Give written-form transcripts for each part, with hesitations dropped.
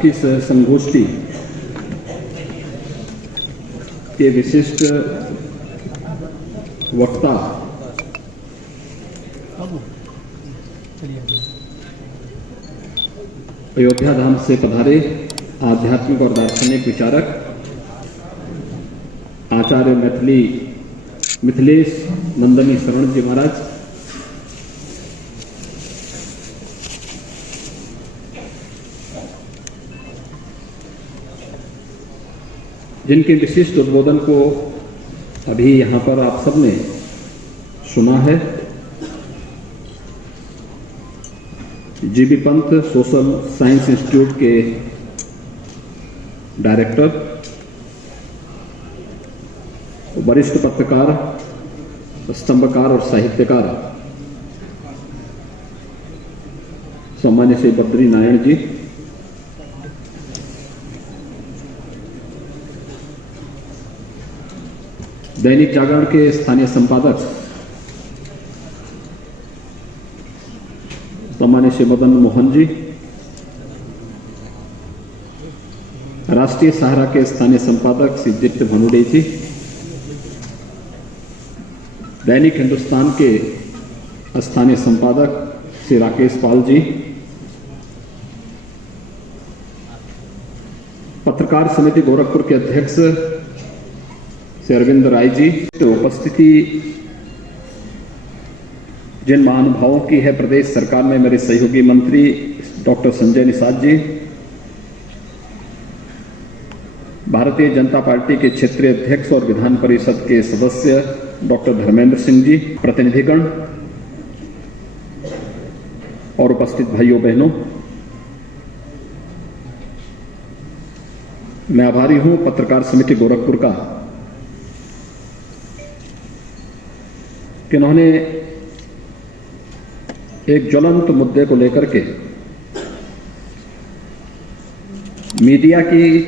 की इस संगोष्ठी के विशिष्ट वक्ता अयोध्या धाम से पधारे आध्यात्मिक और दार्शनिक विचारक आचार्य मिथिलेश नंदनी शरण जी महाराज, जिनके विशिष्ट उद्बोधन को अभी यहाँ पर आप सबने सुना है, GB Pant social science institute के डायरेक्टर, वरिष्ठ पत्रकार, स्तंभकार और साहित्यकार सम्मान्य श्री बद्री नारायण जी, दैनिक जागरण के स्थानीय संपादक सम्मान्य श्री मदन मोहन जी, राष्ट्रीय सहारा के स्थानीय संपादक श्री दित्य भानुडे जी, दैनिक हिंदुस्तान के स्थानीय संपादक श्री राकेश पाल जी, पत्रकार समिति गोरखपुर के अध्यक्ष श्री अरविंद राय जी, उपस्थिति जिन महानुभावों की है, प्रदेश सरकार में मेरे सहयोगी मंत्री डॉक्टर संजय निषाद जी, भारतीय जनता पार्टी के क्षेत्रीय अध्यक्ष और विधान परिषद के सदस्य डॉक्टर धर्मेंद्र सिंह जी, प्रतिनिधिगण और उपस्थित भाइयों बहनों, मैं आभारी हूं पत्रकार समिति गोरखपुर का कि उन्होंने एक ज्वलंत मुद्दे को लेकर के मीडिया की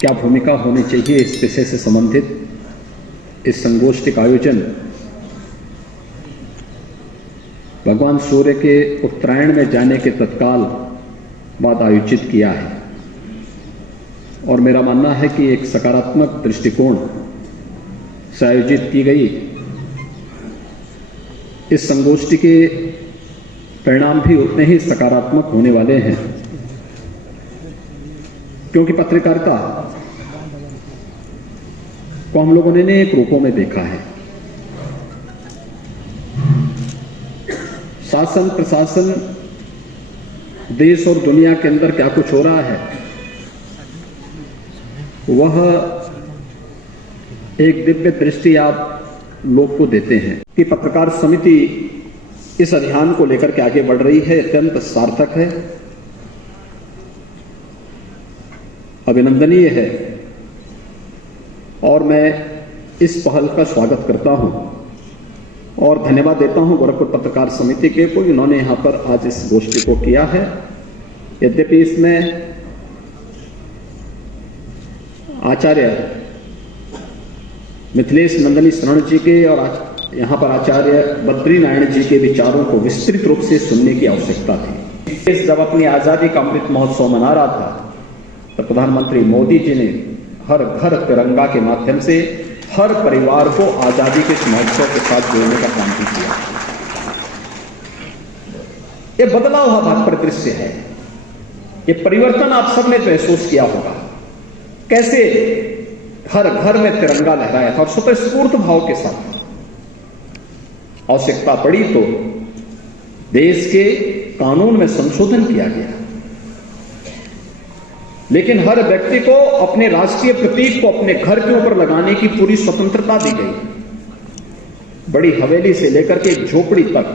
क्या भूमिका होनी चाहिए इस विषय से संबंधित इस संगोष्ठी का आयोजन भगवान सूर्य के उत्तरायण में जाने के तत्काल बाद आयोजित किया है। और मेरा मानना है कि एक सकारात्मक दृष्टिकोण से आयोजित की गई इस संगोष्ठी के परिणाम भी उतने ही सकारात्मक होने वाले हैं, क्योंकि पत्रकारिता को हम लोगों ने अनेक रूपों में देखा है। शासन प्रशासन देश और दुनिया के अंदर क्या कुछ हो रहा है, वह एक दिव्य दृष्टि आप लोग को देते हैं कि पत्रकार समिति इस अभियान को लेकर के आगे बढ़ रही है, अत्यंत सार्थक है, अभिनंदनीय है और मैं इस पहल का स्वागत करता हूं और धन्यवाद देता हूं गोरखपुर पत्रकार समिति के को, इन्होंने यहां पर आज इस गोष्ठी को किया है। यद्यपि इसमें आचार्य मिथिलेश नंदनी शरण जी के और यहाँ पर आचार्य बद्री नारायण जी के विचारों को विस्तृत रूप से सुनने की आवश्यकता थी। देश जब अपनी आजादी का अमृत महोत्सव मना रहा था तो प्रधानमंत्री मोदी जी ने हर घर तिरंगा के माध्यम से हर परिवार को आजादी के इस महोत्सव के साथ जोड़ने का काम भी किया। यह बदला हुआ भाग परिदृश्य है, यह परिवर्तन आप सबने महसूस किया होगा, कैसे हर घर में तिरंगा लहराया था और स्वतःस्फूर्त भाव के साथ। आवश्यकता पड़ी तो देश के कानून में संशोधन किया गया, लेकिन हर व्यक्ति को अपने राष्ट्रीय प्रतीक को अपने घर के ऊपर लगाने की पूरी स्वतंत्रता दी गई। बड़ी हवेली से लेकर के एक झोपड़ी तक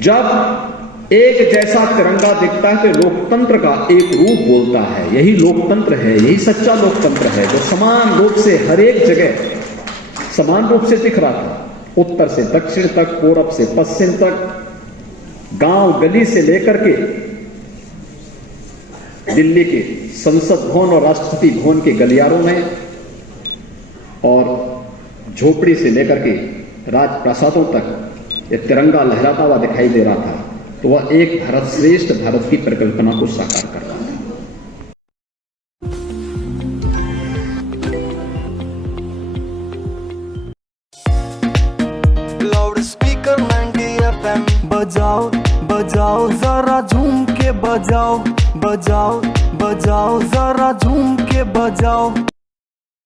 जब एक जैसा तिरंगा दिखता है तो लोकतंत्र का एक रूप बोलता है। यही लोकतंत्र है, यही सच्चा लोकतंत्र है, जो समान रूप से हर एक जगह समान रूप से दिख रहा था, उत्तर से दक्षिण तक, पूरब से पश्चिम तक, गांव गली से लेकर के दिल्ली के संसद भवन और राष्ट्रपति भवन के गलियारों में और झोपड़ी से लेकर के राजप्रासादों तक ये तिरंगा लहराता हुआ दिखाई दे रहा था। तो वह एक भारत श्रेष्ठ भारत की परिकल्पना को साकार कर रहा था। बजाओ बजाओ जरा झूम के बजाओ, बजाओ बजाओ जरा झूम के बजाओ।